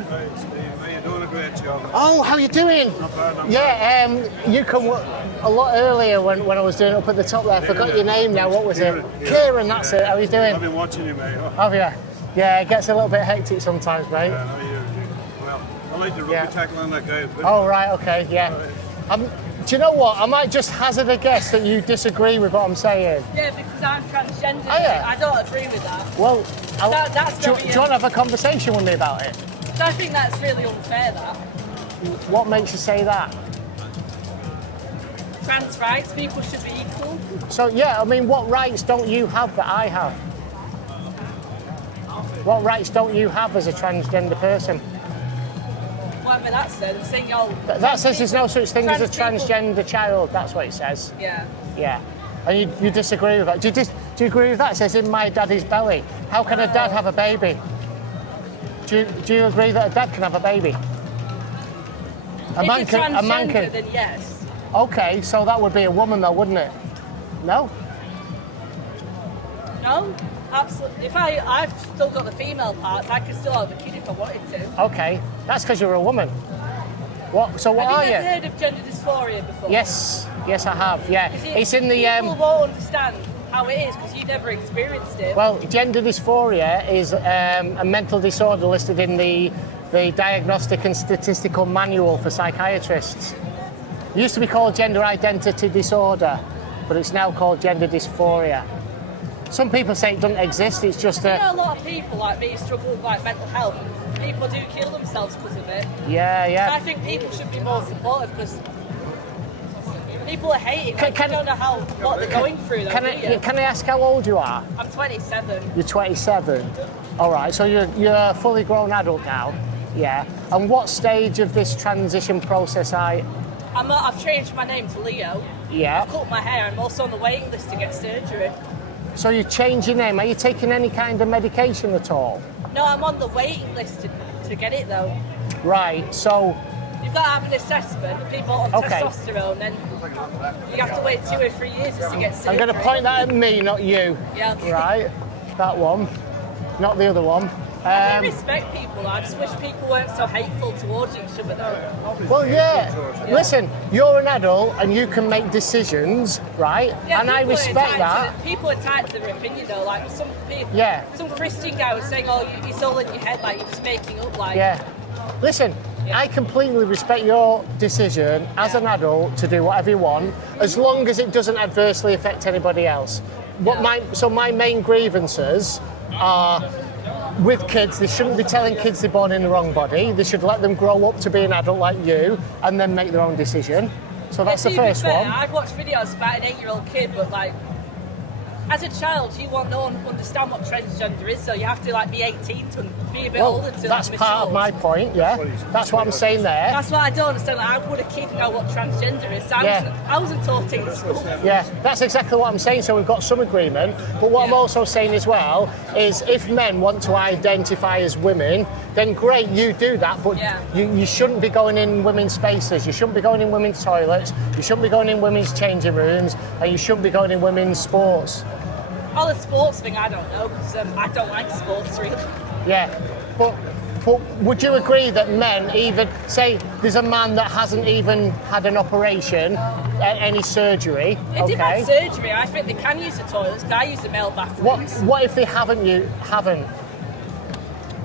again. Hey, Steve, mate, you're doing a great job. Oh, how you doing? Not bad, not You come a lot earlier when I was doing it up at the top there. I forgot your name now. What was Kieran, it? Kieran, that's it. How you doing? I've been watching you, mate. Have you? Yeah, it gets a little bit hectic sometimes, mate. Yeah, how are you? Well, I like the rugby tackle on that guy. Oh, right, okay, yeah. Do you know what? I might just hazard a guess that you disagree with what I'm saying. Yeah, because I'm transgender. Oh, yeah. I don't agree with that. Well, do you want to have a conversation with me about it? I think that's really unfair, that. What makes you say that? Trans rights, people should be equal. So, yeah, I mean, what rights don't you have that I have? What rights don't you have as a transgender person? Whatever that says, I'm saying, oh... That says there's no such thing as a trans transgender child, that's what it says. Yeah. Yeah. And you disagree with that? Do you agree with that? It says in my daddy's belly. How can a dad have a baby? Do you agree that a dad can have a baby? A man can. Then yes. Okay, so that would be a woman though, wouldn't it? No? No, absolutely. If I've still got the female parts, I could still have a kid if I wanted to. Okay, that's because you're a woman. So what are you? Have you ever heard of gender dysphoria before? Yes, I have. Yeah, it's in the. People won't understand how it is because you never experienced it. Well, gender dysphoria is a mental disorder listed in the Diagnostic and Statistical Manual for Psychiatrists. It used to be called gender identity disorder, but it's now called gender dysphoria. Some people say it doesn't exist, it's just a lot of people like me struggle with like mental health. People do kill themselves because of it. Yeah. I think people should be more supportive because people are hating. Like, you don't know what they're going through. Though, can I ask how old you are? I'm 27. You're 27. All right, so you're a fully grown adult now. Yeah. And what stage of this transition process I've changed my name to Leo. Yeah. I've cut my hair. I'm also on the waiting list to get surgery. So you changed your name. Are you taking any kind of medication at all? No, I'm on the waiting list to get it though. Right, so... You've got to have an assessment, people on testosterone, then you have to wait 2 or 3 years just to get surgery. I'm going to point that at me, not you. Yeah. Okay. Right, that one, not the other one. I do respect people. I just wish people weren't so hateful towards each other though. Well, yeah. Listen, you're an adult and you can make decisions, right? Yeah, and I respect that. People are entitled to their opinion though. Like some people, some Christian guy was saying, "Oh, it's all in your head. Like you're just making up." Like, yeah. Listen, I completely respect your decision as an adult to do whatever you want, as long as it doesn't adversely affect anybody else. My main grievances are with kids. They shouldn't be telling kids they're born in the wrong body. They should let them grow up to be an adult like you and then make their own decision. So that's the first one. I've watched videos about an 8-year-old kid, but like, as a child, you won't know and understand what transgender is, so you have to like be 18 to be a bit older to that's part of my point, yeah. That's what I'm saying there. That's what I don't understand. Like, how would a kid know what transgender is? So I wasn't taught in school. Yeah, that's exactly what I'm saying, so we've got some agreement. But what I'm also saying as well is if men want to identify as women, then great, you do that, but you shouldn't be going in women's spaces, you shouldn't be going in women's toilets, you shouldn't be going in women's changing rooms, and you shouldn't be going in women's sports. Oh, the sports thing, I don't know, because I don't like sports, really. Yeah, but would you agree that men, even, say there's a man that hasn't even had an operation, any surgery, If they've had surgery, I think they can use the toilets, because I use the male bathrooms. What if they haven't?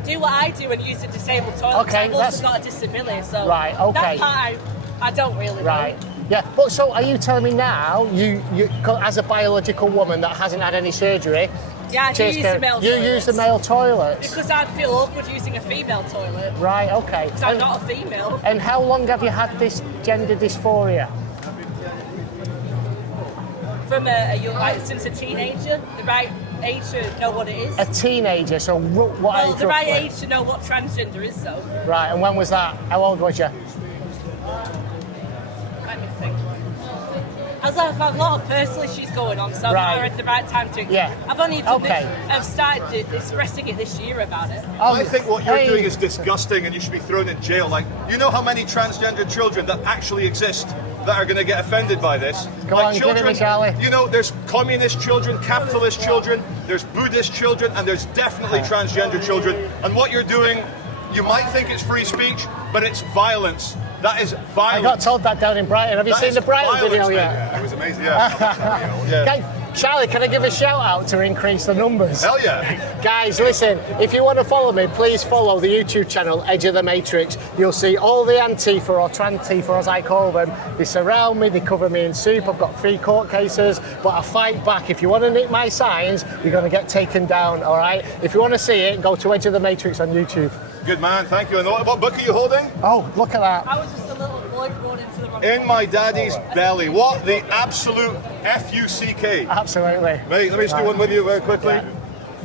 Do what I do and use the disabled toilet. Okay, I've also got a disability, so right, okay. that part I don't really know. Yeah, but so are you telling me now, you as a biological woman that hasn't had any surgery, I do use the male toilets. You use the male toilets? Because I'd feel awkward using a female toilet. Right, okay. Because I'm not a female. And how long have you had this gender dysphoria? From a young, like, since a teenager, the right age to know what it is. A teenager, so what age? The right age to know what transgender is, though. Right, and when was that? How old was you? Let me think. I've had a lot of personal issues going on, so I've not had the right time to. Yeah. I've only I've started expressing it this year about it. I think what you're doing is disgusting, and you should be thrown in jail. Like, you know how many transgender children that actually exist that are going to get offended by this? Go on, children, give it me, Charlie. You know, there's communist children, capitalist children, there's Buddhist children, and there's definitely transgender children. And what you're doing You might think it's free speech, but it's violence. That is violence. I got told that down in Brighton. Have you seen the Brighton video yet? Yeah, it was amazing. Yeah. Charlie, can I give a shout out to increase the numbers? Hell yeah. Guys, listen, if you want to follow me, please follow the YouTube channel, Edge of the Matrix. You'll see all the Antifa, or Trantifa as I call them. They surround me, they cover me in soup. I've got 3 court cases, but I fight back. If you want to nick my signs, you're going to get taken down, all right? If you want to see it, go to Edge of the Matrix on YouTube. Good man, thank you. And what book are you holding? Oh, look at that. I was just a little boy born into the wrong In My Daddy's Belly. What the absolute F-U-C-K. Absolutely. Mate, let me just do one with you very quickly. Yeah.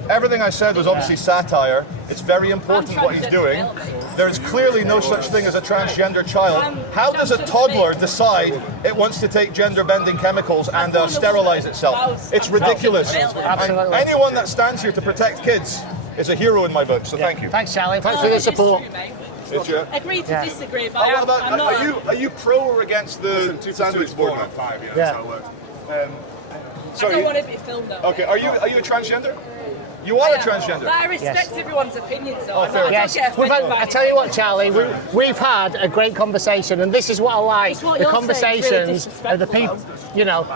Everything I said was obviously satire. It's very important what he's doing. There's clearly no such thing as a transgender child. How does a toddler decide it wants to take gender-bending chemicals and sterilize itself? It's ridiculous. Absolutely. Anyone that stands here to protect kids is a hero in my book, so thank you. Thanks, Charlie. Thanks for the support. It's you. Agree to disagree, but What about, I'm not. are you pro or against the sandwich board? Yeah. I don't want to be filmed though. Okay, are you a transgender? You are a transgender. But I respect everyone's opinion, so I fair. don't Yes, get we've offended had, by I tell you what, Charlie, we've had a great conversation, and this is what I like. It's what The you're conversations saying, really of the people, you know,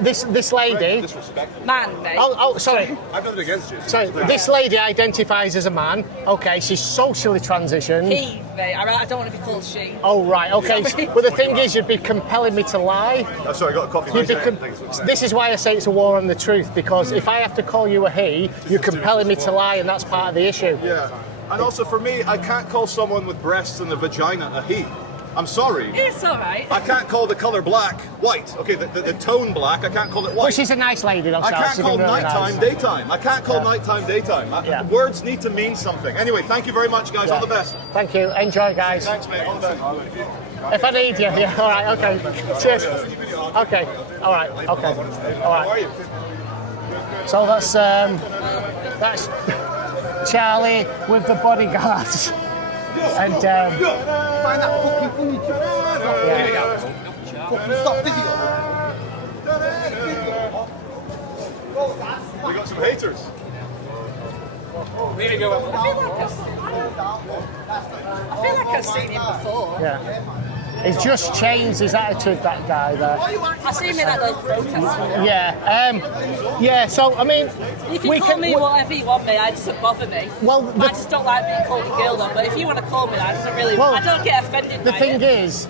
this lady. Disrespectful. man, mate. Oh, sorry. I've nothing against you. So this lady identifies as a man. Okay, she's socially transitioned. He, mate. I don't want to be called she. Oh right, okay. But the thing is, you'd be compelling me to lie. Oh, sorry, I got a coffee. You'd be this is why I say it's a war on the truth, because if I have to call you a he, you're compelling me to lie, and that's part of the issue. Yeah, and also for me, I can't call someone with breasts and a vagina a he. I'm sorry. It's all right. I can't call the color black white. Okay, the tone black, I can't call it white. But she's a nice lady, though. I Charles. can't She's call really nighttime nice. daytime. I can't call nighttime daytime. Yeah. Words need to mean something. Anyway, thank you very much, guys. Yeah. All the best. Thank you. Enjoy, guys. Thanks, mate. All the best. If I need you, yeah. All right. Okay. Cheers. Okay. All right. Okay. All How are right. you? So that's Charlie with the bodyguards, and Find that fucking footage. yeah. Fucking stop video. We got some haters. I feel like I've seen him before. Yeah. He's just changed his attitude, that guy there. I've seen him at those protests. Yeah. Yeah. So I mean, You can call me whatever you want me. It doesn't bother me. Well, I just don't like being called a girl, though. But if you want to call me that, it doesn't really. Well, I don't get offended. The by thing it. is,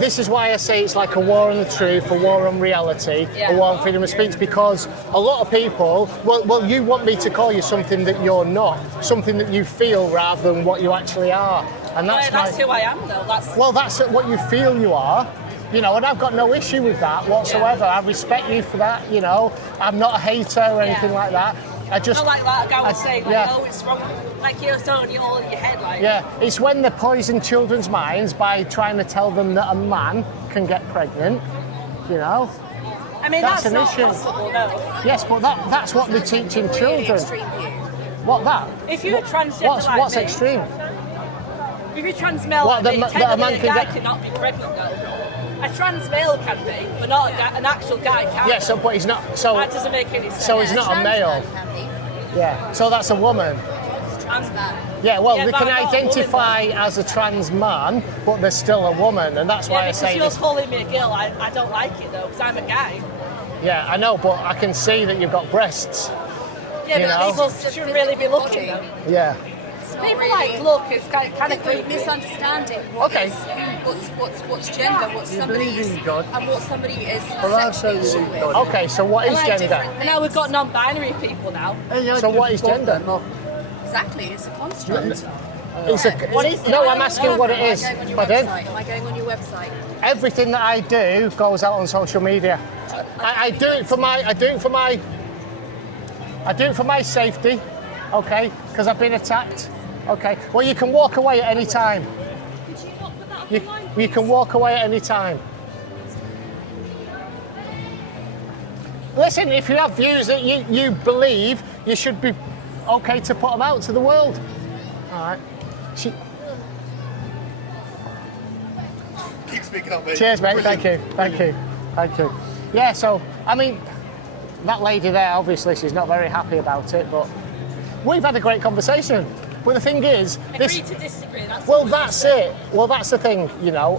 this is why I say it's like a war on the truth, a war on reality, Yeah. a war on freedom of speech, because a lot of people, well, you want me to call you something that you're not, something that you feel rather than what you actually are. And That's who I am, though. that's what you feel you are. You know, and I've got no issue with that whatsoever. I respect you for that, you know. I'm not a hater or anything like that. I just Not like that guy was saying, like, yeah. oh, it's wrong. Like you're throwing it all in your head, like. Yeah, it's when they poison children's minds by trying to tell them that a man can get pregnant, you know. I mean, That's that's an not issue. possible, no. Yes, but that's what they're teaching children. What that? If you're a transgender What's me, extreme? if you're trans male What, like me, that a technically man a can guy get- cannot be pregnant, though. A trans male can be, but not an actual guy can. Yeah, so but he's not. So That doesn't make any sense. so he's not a male. Yeah. So that's a woman. Yeah. Well, Yeah, they but can I'm not a woman, identify as a trans man, but they're still a woman, and that's why Yeah, I because say you're this. calling me a girl, I don't like it though, because I'm a guy. Yeah, I know, but I can see that you've got breasts. Yeah, You but know? people shouldn't really be looking though. Yeah. People like look, it's kind of creepy. misunderstanding Okay. what's gender, what somebody is, in God? and what somebody is Well, sexually with. Okay, so what is I like gender? different- And now we've got non-binary people now. So what is gender? Exactly, it's a construct. It's a, What is it? No, I'm asking what it Am I is. going on your Pardon? website? Am I going on your website? Everything that I do goes out on social media. I do it for my safety, okay? Because I've been attacked. Okay. Well, you can walk away at any time. You can walk away at any time. Listen, if you have views that you believe, you should be okay to put them out to the world. All right. Keep speaking up, mate. Cheers, mate. Brilliant. Thank you. Yeah, so, I mean, that lady there, obviously, she's not very happy about it, but we've had a great conversation. But the thing is, Agree to disagree. That's well, what we that's say. it. Well, that's the thing, you know.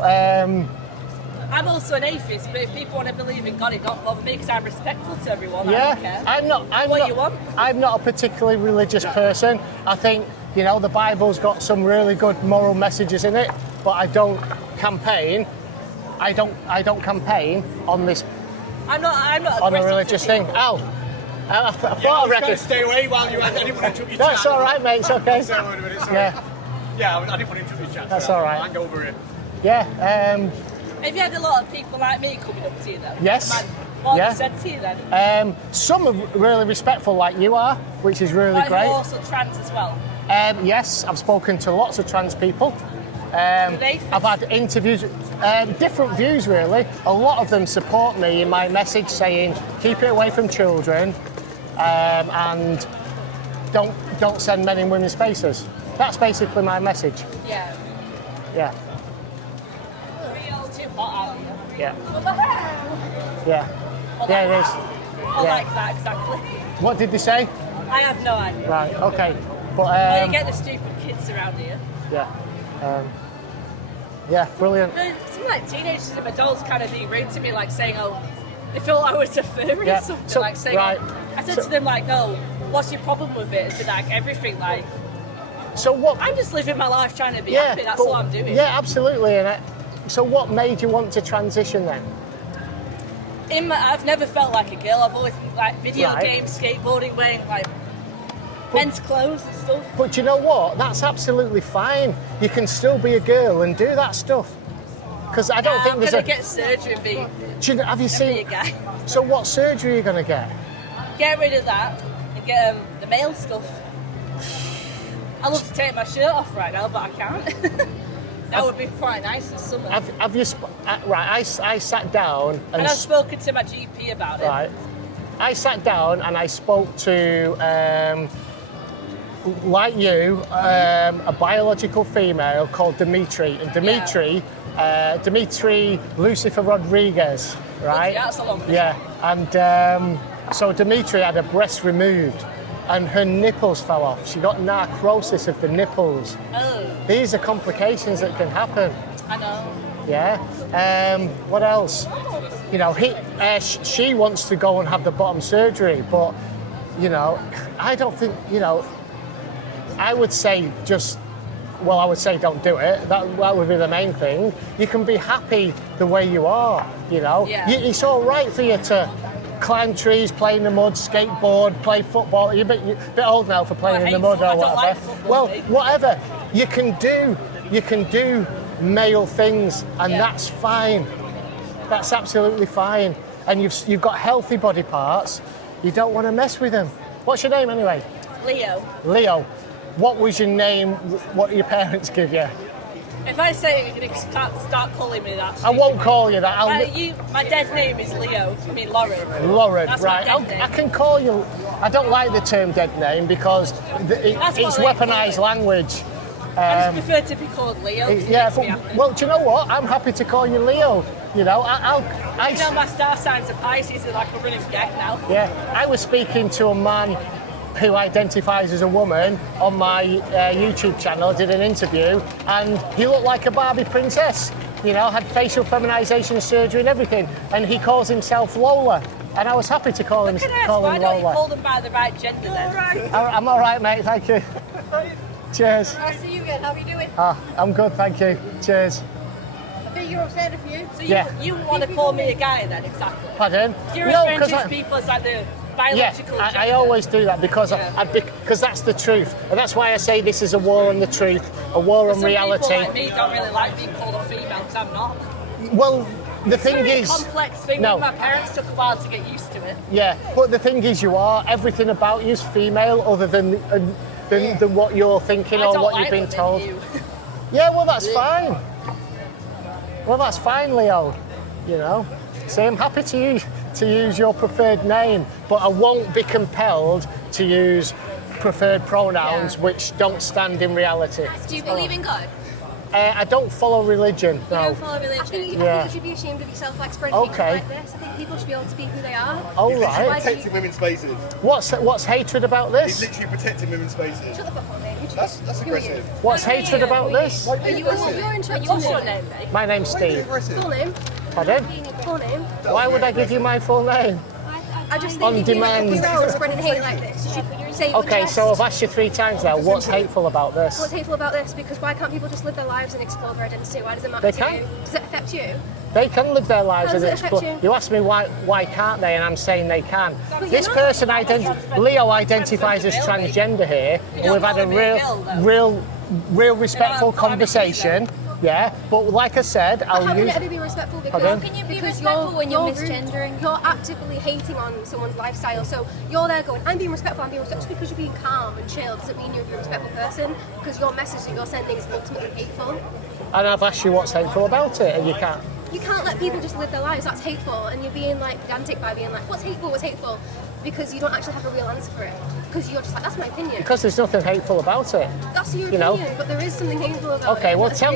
I'm also an atheist, but if people want to believe in God, it don't bother me because I'm respectful to everyone. I Yeah, don't care. I'm not a particularly religious person. I think, you know, the Bible's got some really good moral messages in it, but I don't campaign. I don't campaign on this I'm not on a aggressive religious to thing. people. Ow! I thought I going reckon. to stay away while you had anyone who took your That's chat. all right, mate. It's okay. Sorry, sorry. Yeah, Yeah, I didn't want to interrupt your chat. That's so all right. I'll hand over it. yeah. Have you had a lot of people like me coming up to you then? Yes. Man, what Yeah. have they said to you then? Some are really respectful, like you are, which is really Like, great. you're also trans as well. Yes, I've spoken to lots of trans people. They I've had interviews, different views really. A lot of them support me in my message saying keep it away from children and don't send men in women's spaces. That's basically my message. Yeah. Yeah, Real too hot out here. yeah, Well, yeah. Yeah, it is. I Yeah. like that, exactly. What did they say? I have no idea. Right, okay. But Well, you get the stupid kids around here. yeah. Yeah, brilliant. Some like teenagers and adults kind of being rude to me, like saying, "Oh, they felt I was a furry Yeah, or something." so- like saying, right. I said So- to them, like, "Oh, what's your problem with it?" I said, like, everything. Like, So what? I'm just living my life trying to be happy. That's but- all I'm doing. Yeah, absolutely. So what made you want to transition then? I've never felt like a girl. I've always been like video Right. games, skateboarding, wearing like men's clothes and stuff. But you know what? That's absolutely fine. You can still be a girl and do that stuff. Because I don't think I'm there's gonna a. get surgery and be Have you a seen? guy. So what surgery are you going to get? Get rid of that and get the male stuff. I love to take my shirt off right now, but I can't. That would be quite nice this summer. Have you? Right. I sat down And I've spoken to my GP about it. Right. I sat down and I spoke to, like you, a biological female called Dimitri. And Dimitri Lucifer Rodriguez, right? Yeah, that's a long name. Yeah. And so Dimitri had her breast removed and her nipples fell off. She got necrosis of the nipples. Oh, These are complications that can happen. I know. Yeah. What else? You know, she wants to go and have the bottom surgery, but you know, I don't think. You know, I would say I would say don't do it. That would be the main thing. You can be happy the way you are. You know, Yeah. It's all right for you to climb trees, play in the mud, skateboard, play football. You're a bit old now for playing in the mud or I don't whatever. like football, Well, mate. whatever. You can do male things, and Yeah. that's fine. That's absolutely fine. And you've got healthy body parts. You don't want to mess with them. What's your name anyway? Leo, Leo. What was your name? What did your parents give you? if I say it, you're going to start calling me that. I won't call you that. My dead name is Leo. I mean Lauren. Lauren, That's my right? dead name. I can call you. I don't like the term dead name because That's it's what they call weaponized it. language. I just prefer to be called Leo. 'cause it Yeah, makes me but happy. well, do you know what? I'm happy to call you Leo. You know, You know, my star signs are Pisces, are like a running gag now. Yeah, I was speaking to a man who identifies as a woman on my YouTube channel, did an interview, and he looked like a Barbie princess, you know, had facial feminization surgery and everything, and he calls himself Lola, and I was happy to call him Can I ask, why Lola. don't you call them by the right gender then? I'm all right, mate, thank you. Cheers. I see you again. How are you doing? I'm good, thank you. Cheers. I think you're upset of you. So Yeah. you want to call me a guy then, exactly? Pardon? You're No, referring 'cause to people as like the Yeah, biological I gender. always do that because because that's the truth, and that's why I say this is a war on the truth, a war on Some reality. people like me don't really like being called a female because I'm not. Well, the It's a thing very is, complex thing. No. My parents took a while to get used to it. yeah, but the thing is, everything about you is female, other than what you're thinking I or don't what like you've been women, told. you. Yeah, well, that's fine. Well, that's fine, Leo. You know, so I'm happy to use your preferred name, but I won't be compelled to use preferred pronouns Yeah. which don't stand in reality. Do you believe in God? I don't follow religion. You No. don't follow I think, religion. Yeah. I think you should be ashamed of yourself, like spreading Okay. hatred like this. I think people should be able to be who they are. Oh He's literally right. protecting women's spaces. What's hatred about He's this? literally protecting women's spaces. Shut the fuck up, mate. That's Who are you? aggressive. What's hatred about this? You're interrupting What's your me. name, mate? My name's Steve. Full name? Pardon? Full name? Why would I give you my full name? I just On think if demand. you're like spreading hate like this, you should say it with Okay, chest. so I've asked you 3 times now. What's hateful about this? What's hateful about this? Because why can't people just live their lives and explore their identity? Why does it matter They to can. you? Does it affect you? They can live their lives How does and it affect explore. you? You ask me why can't they, and I'm saying they can. But This you're not. person Leo identifies as transgender here, and we've had a real respectful conversation. Yeah, but like I said, But how I'll can use. it ever be respectful? Because Pardon? How can you be because respectful when you're rude. misgendering? You're actively hating on someone's lifestyle. So you're there going, I'm being respectful, I'm being respectful. Just because you're being calm and chill doesn't mean you're a respectful person. Because your message that you're sending is ultimately hateful. And I've asked you what's hateful about it, and you can't. You can't let people just live their lives. That's hateful. And you're being like pedantic by being like, what's hateful? What's hateful? Because you don't actually have a real answer for it. Because you're just like, that's my opinion. Because there's nothing hateful about it. That's your you know. opinion, but there is something hateful about it. Okay, well That's tell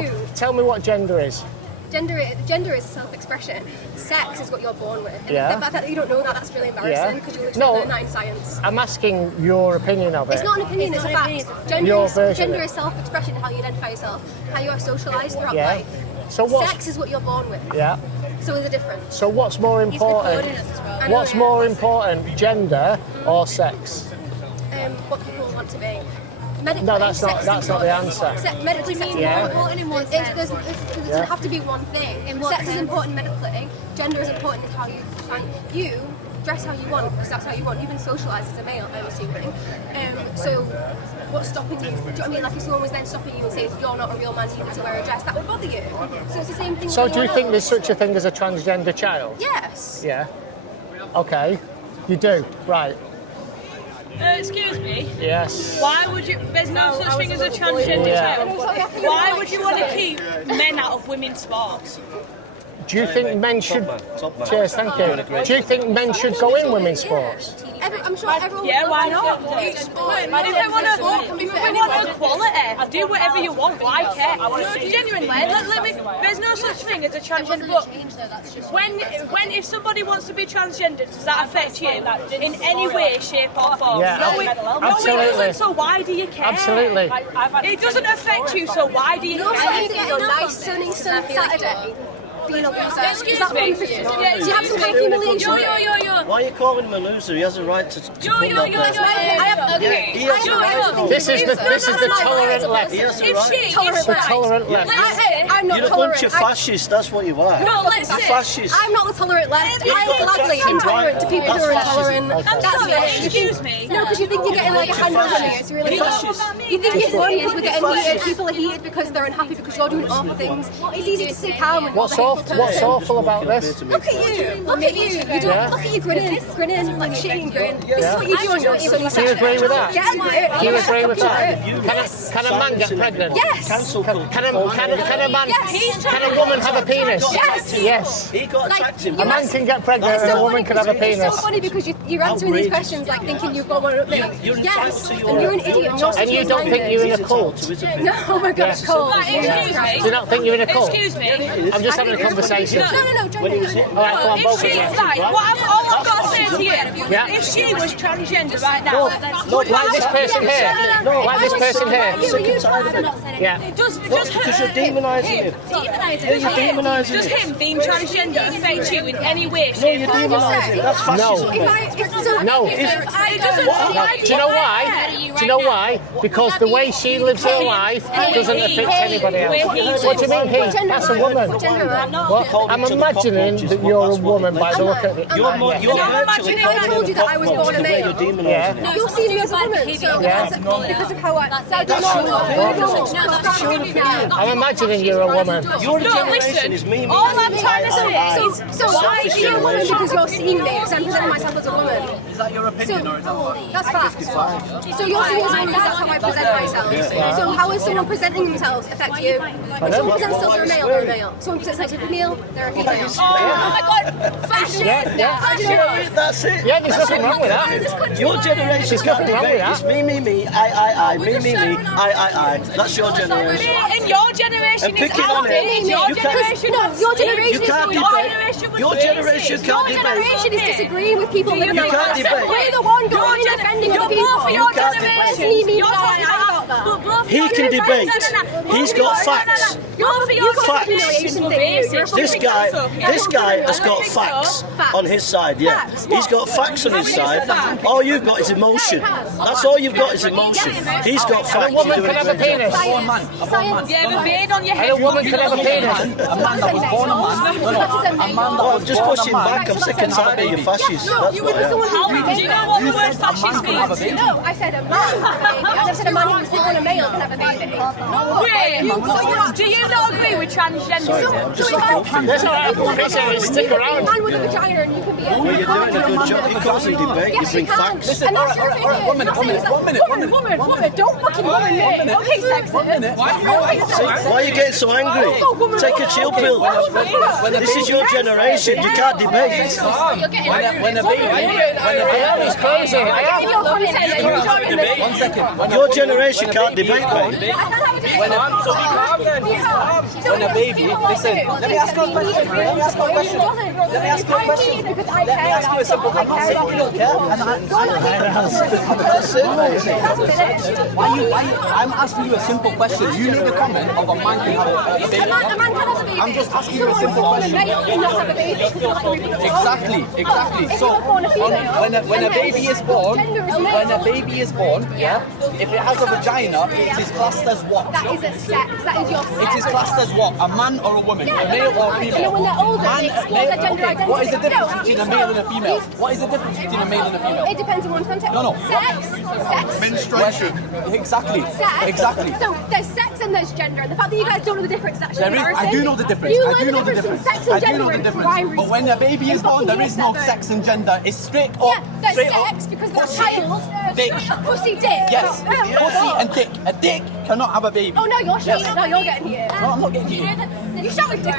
you. me what gender is. Gender is self-expression. Sex is what you're born with. And Yeah. the fact that you don't know that, that's really embarrassing because you literally No. learn that in science. I'm asking your opinion of it. It's not an opinion, it's a fact. Your version Gender of it. is self-expression, how you identify yourself, how you are socialised throughout Yeah. life. So what's Sex is what you're born with. yeah? So there's a difference. So what's more important? recording us as well. I know, What's yeah. more important, gender or sex? What people want to be. Medically, No, that's not- sex is that's not the important. answer. Medically, sex is Yeah. more important in one It sense. doesn't Yeah. have to be one thing. In what Sex is sense? important medically. Gender is important in how you define. You dress how you want because that's how you want. You've been socialised as a male, I'm assuming. So what's stopping you? Do you know what I mean? Like if someone was then stopping you and says you're not a real man, you need to wear a dress, that would bother you. So it's the same thing. So with do you anyone think there's else. such a thing as a transgender child? Yes. Yeah. Okay. You do. Right. Excuse me. Yes. Why would you? There's no such thing as a transgender Yeah. child. Why would you want to keep men out of women's sports? Do you think men should? Cheers. Thank you. Do you think men should go in women's sports? I'm sure everyone. Yeah, why not? Each sport. If they want equality, do whatever you want. Why care? No, genuinely, let me. There's no such thing as a transgender. Look, when if somebody wants to be transgender, does that affect you in any way, shape, or form? Yeah, no, it absolutely. doesn't. So why do you care? Absolutely. It doesn't affect you. So why do you No, care? you get a nice sunny Saturday. Being on yourself. Excuse Is that me. fun for you? Yeah, Do you have some kind of humiliation? Yo. Why are you calling him a loser? He has a right to put that there. I have He has a right to think This is he's the tolerant left. He has a If right. she, The tolerant left. I'm not You're a tolerant. bunch of fascists, that's what you are. No, let's You're sit. fascists. I'm not the tolerant left. You've I'm got gladly attraction, intolerant to right? people who are That's intolerant. fascism. I'm That's sorry, it. excuse me. No, because you think you're getting like a hand on you. It's really You're not. fascist. You think it's fun because we're getting heated. People are heated because they're unhappy because you're doing awful things. It's easy to stay calm when you're What's the awful? hateful What's person. awful about this? Look at you! Look at you! You don't Yeah. look at you grinning, like shitting grin. This Yeah. is what you do on your sunny Do you Saturday. agree with that? Get a grip. Do you agree with that? Yes. Can a man get pregnant? Yes. Cancel Can a man? Yes. Can a woman have a penis? Yes. Yes. He got Like, attacked him. A man can get pregnant and a woman can have a It's penis. so funny because you're answering these questions like thinking you've got one up there. You're Yes, entitled to and your you're an idiot. And you don't think you're in a cult? No, oh my God, it's cold. Right, excuse me. Do you not think you're in a cult? Excuse me. I'm just having a conversation. No, join me. All right, come on, If both of she's you. right, all I've got to say to you, Yeah. if she was transgender right now, Like this person here. Like this person here. Sick and tired of it. Yeah. does Because you're demonising him. Yeah, you're demonising does him. him being transgender affect you in any way, No, shape, you're or form? demonising him. That's fascism. No. It doesn't. Why Do you know why? Do you know why? Because the way she lives her life doesn't affect anybody else. What do you mean he? That's a woman. What? I'm imagining that you're a woman by the look at it. You're virtually If I told you that I was born a male, you're demonising Yeah. him. you'll see me as a woman. So Yeah. because of how I don't know. I'm imagining you're a woman. Your No, generation is listen. me. All I'm trying to say is, So why are you a woman because you're seeing me? Because I'm presenting myself as a woman. Is that your opinion or is So that's fact. So you're seeing as a woman because that's how I present myself. So how is someone presenting themselves affect you? If someone presents themselves as a male, they're a male. Someone presents themselves as a female, they're a female. oh my God, fashion. Yeah. I don't know. that's it. Yeah, there's That's nothing it. wrong with that. Your generation There's can't nothing wrong with debate. that. It's me, I, me, I. That's your generation. And your generation And is picking on it. outdated. Your You can't- generation No, was your sick. generation is can't your debate. generation was Your racist. generation can't Your debate. generation is disagreeing with people You living can't like that. debate. We're the one going and defending You're other people. more for your You can't generation. debate. You're You're talking talking about about but both He your can generation- debate. No. He's got facts. You're for your got generation were humiliation racist. This guy, this guy has got think so. facts Facts. on his side. Yeah, Facts. he's got facts on his side. All you've got is emotion. That's all you've got is emotion. He's got facts. A woman You're can doing have a it. penis. Science. Yeah, the vein on your head. A woman can have a penis. A man that was born a man. Well, just pushing back. I'm sick and tired of you fascists. That's what I am. Do you know what the word fascist means? No, I said a man can have a baby. I never said a man who was born a male can have a baby. Wait, do you not agree with transgenderism? Just like open. That's all right. I appreciate it. Stick A around. man with a vagina and you can be a Well, you're doing a good job. You're causing debate. You Yes, bring you can. facts. And that's your opinion. One minute, Not saying it's like, woman, don't fucking woman me. Okay, sexist. Why are you getting so angry? Take a chill pill. This is your generation. You can't debate. You're getting When a baby, I am. He's crazy. I am. in your content and you're joining this. 1 second. Your generation can't debate, mate. I can't have a debate. When a baby, listen, let me ask you a question. Let me ask you a question. Let me ask you a question. Because Let me ask you a simple question. I'm not saying you don't care. That's it, mate. I'm asking you a simple question. You made a comment of a man can have a baby. A man can have a baby. I'm just asking you a simple Someone question. born a male cannot have a baby because they're not reproductive. Exactly. If So you're born a female, when a baby is born, gender is male. when a baby is born, yeah, if it has a vagina, it is classed as what? That is a sex. That is your sex. It is classed as what? A man or a woman? Yeah, A male or a and female? when they're older, they explore their gender identity. What is the difference No, between a male and a female? What is the difference between a male and a female? It depends on one's context. No. Sex. Menstruation. Exactly. Sex. Exactly. So there's sex and there's gender. And the fact that you guys don't know the difference is actually There is, embarrassing. I do know the difference. You I learn do know the between difference. sex and I do gender know the in difference. primary But when a baby is school. born, there is no sex and gender. It's straight up. Yeah, there's straight sex up. because there's a child. Dick. Pussy dick. Yes. Pussy and dick. A dick cannot have a baby. Oh no, you're Yes. shitting. No, you're getting here. No, I'm not getting here. You shot with dick.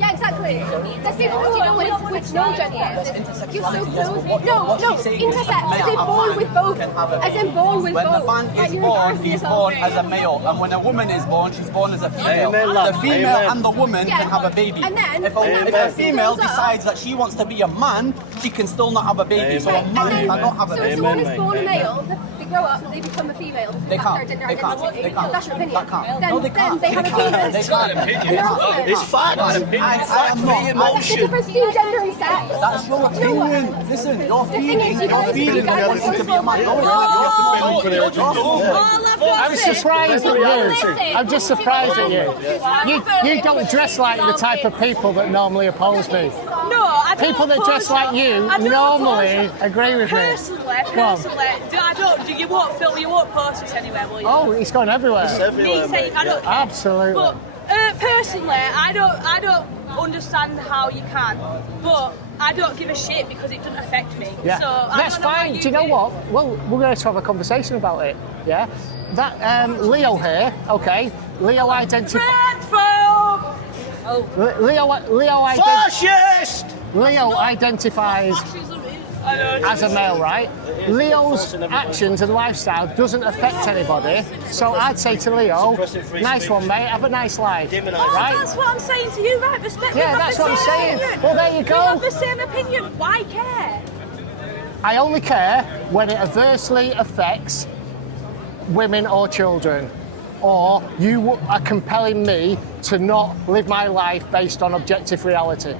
Yeah, exactly. There's people who know with no gender. You're so Intersexuality, yes, close. but No, what no, she's saying is intersex. may As in a born man with both. can have a As in baby. born with When both. the man Like, is you're born, embarrassing he's yourself. born as a male. And when a woman is born, she's born as a female. Amen, lad. The female Amen. and the woman Yeah. can have a baby. And then- if a Amen. female Goes up. decides that she wants to be a man, she can still not have a baby. So a Amen. man cannot have a So if baby. someone is mate. born a male, they grow up, they become a female. They That's can't. their gender They can't. identity. They can't. That's your opinion. That can't. Then, No, they then can't. they have a They can't. penis. They can't. And they're a woman. It's fact. I am not. Free That's the emotion. difference between gender and sex. That's your opinion. Listen, you're thing feeling, is, you you're guys- feeling you guys wanting are to be a man. so I'm surprised at you. I'm just surprised at you. You don't dress like the type of people that normally oppose me. No, I don't. People that dress like you I don't normally oppose agree with me. Personally, Go on. I don't. You won't film. You won't post this anywhere, will you? Oh, it's gone everywhere. It's Me everywhere, mate. saying I don't. care. Absolutely. But personally, I don't understand how you can. But I don't give a shit because it doesn't affect me. Yeah, So I that's don't know fine. how Do you know what? Well, we're going to have a conversation about it. Yeah, that Leo here. Okay, Leo identifies. Fascist! Leo identifies as a male, right? Leo's actions and lifestyle doesn't affect anybody. So I'd say to Leo, nice one, mate. Have a nice life, right? That's what I'm saying to you, right? Respect. Yeah, we have that's the what I'm same saying. opinion. Well, there you go. We have the same opinion. Why care? I only care when it adversely affects women or children, or you are compelling me to not live my life based on objective reality.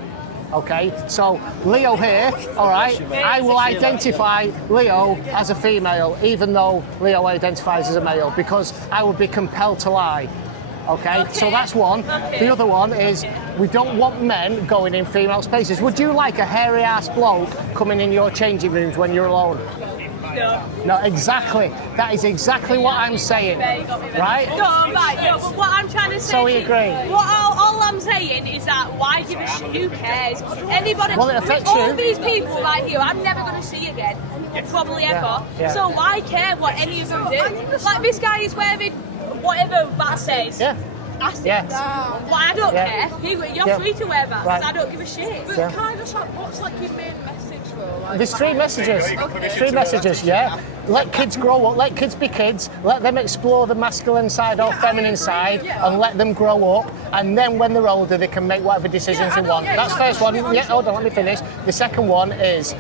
Okay, so Leo here, all right, I will identify Leo as a female, even though Leo identifies as a male, because I would be compelled to lie. Okay, so that's one. The other one is we don't want men going in female spaces. Would you like a hairy ass bloke coming in your changing rooms when you're alone? No. No, exactly. That is exactly what I'm saying. Right? No, right, no, but what I'm trying to say So we to you- agree. All I'm saying is that why give a shit? Who cares? Anybody, Well, it affects all you. these people right here, I'm never going to see again. Probably ever. yeah. So why care what any of them do? Like this guy is wearing whatever that says. Yeah. Acid. Yeah. Well, I don't Yeah. care. You're Yeah. free to wear that. Right. I don't give a shit. Yeah. Kind of like, what's like your main message There's 3 messages. 3 messages, yeah. Let kids grow up, let kids be kids, let them explore the masculine side or feminine side, and let them grow up, and then when they're older they can make whatever decisions they want. That's first one. Yeah, hold on, let me finish. The second one is,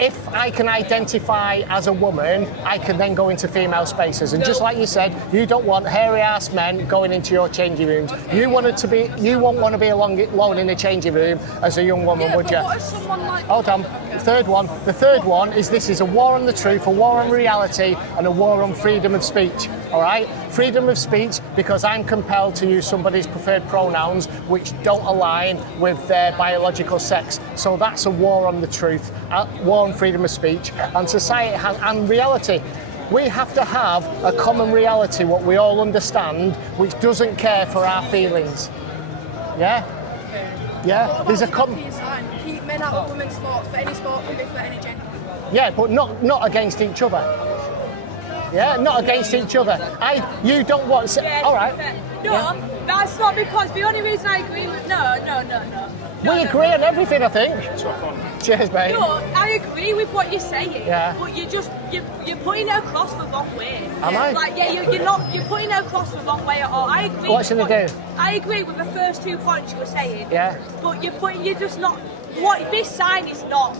if I can identify as a woman, I can then go into female spaces. And just like you said, you don't want hairy-ass men going into your changing rooms. You won't want to be alone in the changing room as a young woman, would you? What if someone like... Hold on. The third one is this is a war on the truth, a war on reality, and a war on freedom of speech. All right? Freedom of speech because I'm compelled to use somebody's preferred pronouns which don't align with their biological sex. So that's a war on the truth, a war on freedom of speech, and society has, and reality. We have to have a common reality, what we all understand, which doesn't care for our feelings. Yeah? Yeah? There's a keep men out of women's sports, but any sport can be for any gender. Yeah, but not against each other. Yeah, not against each other. You don't want... all right. No, that's not because... The only reason I agree with... No. We agree on everything, I think. Cheers, mate. No, I agree with what you're saying. Yeah. But you're putting it across the wrong way. Am I? Like, you're putting it across the wrong way at all. I agree. What should I do? I agree with the first 2 points you were saying. Yeah. But you're just not... What this sign is not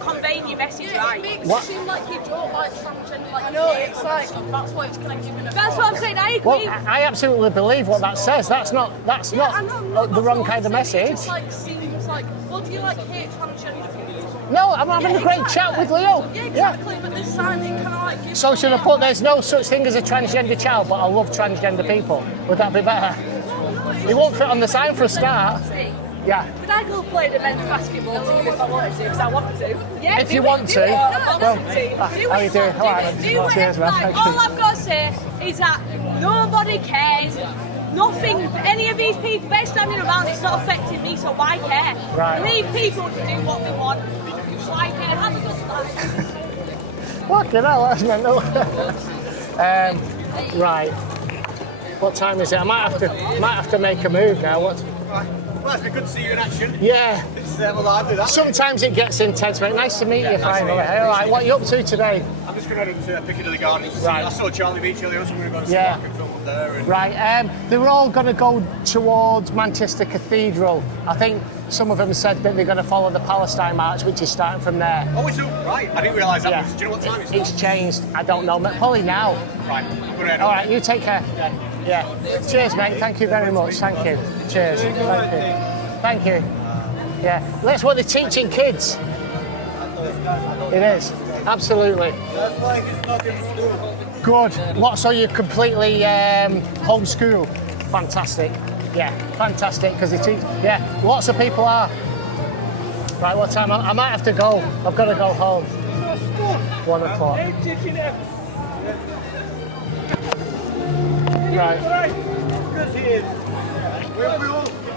conveying your message right. It makes What? it seem like you don't like transgender, like I know, it's like... that's why it's connected with That's what I'm saying, I agree. Well, I absolutely believe what that says. That's not the wrong kind of message. It just like seems like, well, do you like hate transgender people? No, I'm having a great chat with Leo. Yeah, exactly, but this sign it kind of like gives... So should I put there's no such thing as a transgender child, but I love transgender people? Would that be better? It won't fit on the sign for a start. Yeah. Could I go play the men's basketball team if I wanted to? Because I want to. Yeah, If you want to. Well, how you doing? All right. Cheers, man. Thank All you. I've got to say is that nobody cares. Nothing, any of these people, they're standing around, it's not affecting me, so why care? Right. Leave people to do what they want. Why care? Have a good life. Fucking hell, that's mental. Right. What time is it? I might have to make a move now. What? Well, it's been good to see you in action. Yeah. It's, well, I'll do that. Sometimes it gets intense, mate. Nice to meet you finally. nice to meet you. All right, what are you up to today? I'm just going to pick into the gardens to see. Right. I saw Charlie Veitch earlier, so I'm going to go to see Yeah. if I can film up there. And Right, they're all going to go towards Manchester Cathedral. I think some of them said that they're going to follow the Palestine March, which is starting from there. Oh, it's all right. I didn't realise that. Yeah. Was, do you know what time it's? It's changed. I don't know. Probably now. Right. I'm going to head All on. right, you take care. Yeah. Cheers, mate. Thank you very much. Thank you. Cheers. Thank you. Thank you. Yeah. That's what they're teaching kids. It is. Absolutely. That's why he's not in school. Good. What? So you're completely homeschool? Fantastic. Yeah, fantastic. Because they teach. Yeah, lots of people are. Right. What time? I might have to go. I've got to go home. 1 o'clock. Right. Because he is.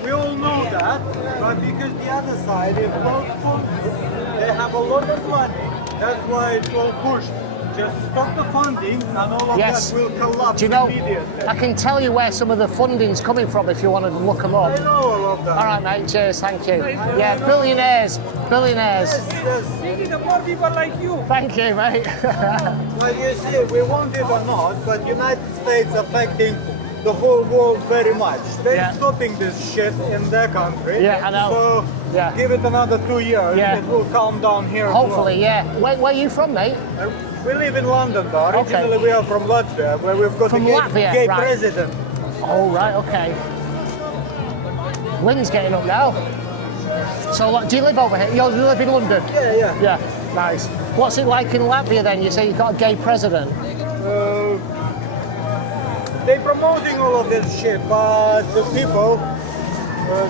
We all know that, but because the other side is not funded, they have a lot of money. That's why it's all pushed. Just stop the funding and all of Yes. that will collapse Do you know? immediately. I can tell you where some of the funding's coming from if you want to look them up. I know all of that. All right, mate. Cheers. Thank you. Yeah, billionaires. Billionaires. Yes. We need more people like you. Thank you, mate. Well, you see, we want it or not, but United States affecting the whole world very much. They're Yeah. stopping this shit in their country. Yeah, I know. So Yeah. give it another 2 years, Yeah. it will calm down here. as Hopefully, yeah. Where are you from, mate? well. We live in London, though. Originally, we are from Latvia, where we've got From a gay, Latvia, gay right. president. Oh, right, okay. Wind's getting up now. So, do you live over here? You live in London? Yeah, yeah. Yeah, nice. What's it like in Latvia then? You say you've got a gay president? They're promoting all of this shit, but the people,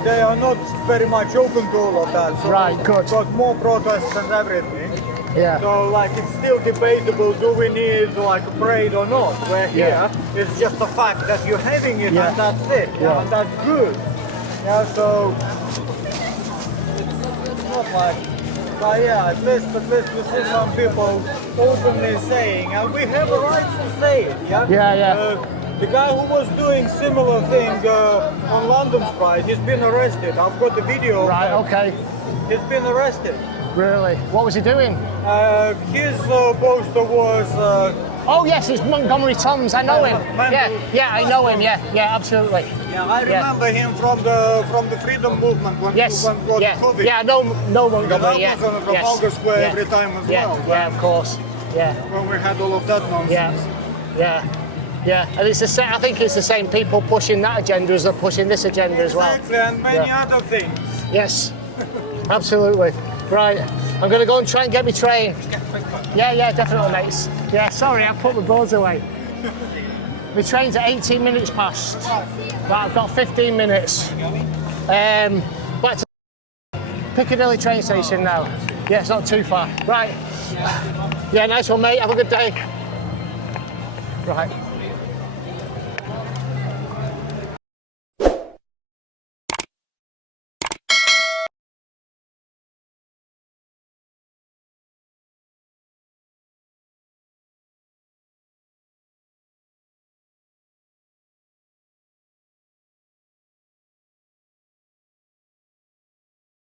they are not very much open to all of that. So Right, good. we've got more protests and everything. Yeah. So, like, it's still debatable, do we need, like, a parade or not? Where here, Yeah. it's just the fact that you're having it Yeah. and that's it. Yeah. And that's good. Yeah, so it's not like, but yeah, at least we see some people openly saying, and we have a right to say it, yeah? Yeah, yeah. The guy who was doing similar thing on London's Pride, he's been arrested. I've got the video. Right, okay. He's been arrested. Really? What was he doing? His poster was. Oh yes, it's Montgomery Toms. I know him. Yeah, I know him. Yeah, absolutely. Yeah, I remember him from the freedom movement when Yes. when got COVID. Yeah, no Montgomery. That was on Yes. Trafalgar Square every time as well. Yeah, of course. Yeah. When we had all of that nonsense. Yeah, and it's the same. I think it's the same people pushing that agenda as they're pushing this agenda as well. Exactly, and many other things. Yes, absolutely. Right, I'm going to go and try and get my train. Yeah, definitely, mates. Yeah, sorry, I put my boards away. My train's at 18 minutes past. But I've got 15 minutes. Back to Piccadilly train station now. Yeah, it's not too far. Right. Yeah, nice one, mate. Have a good day. Right.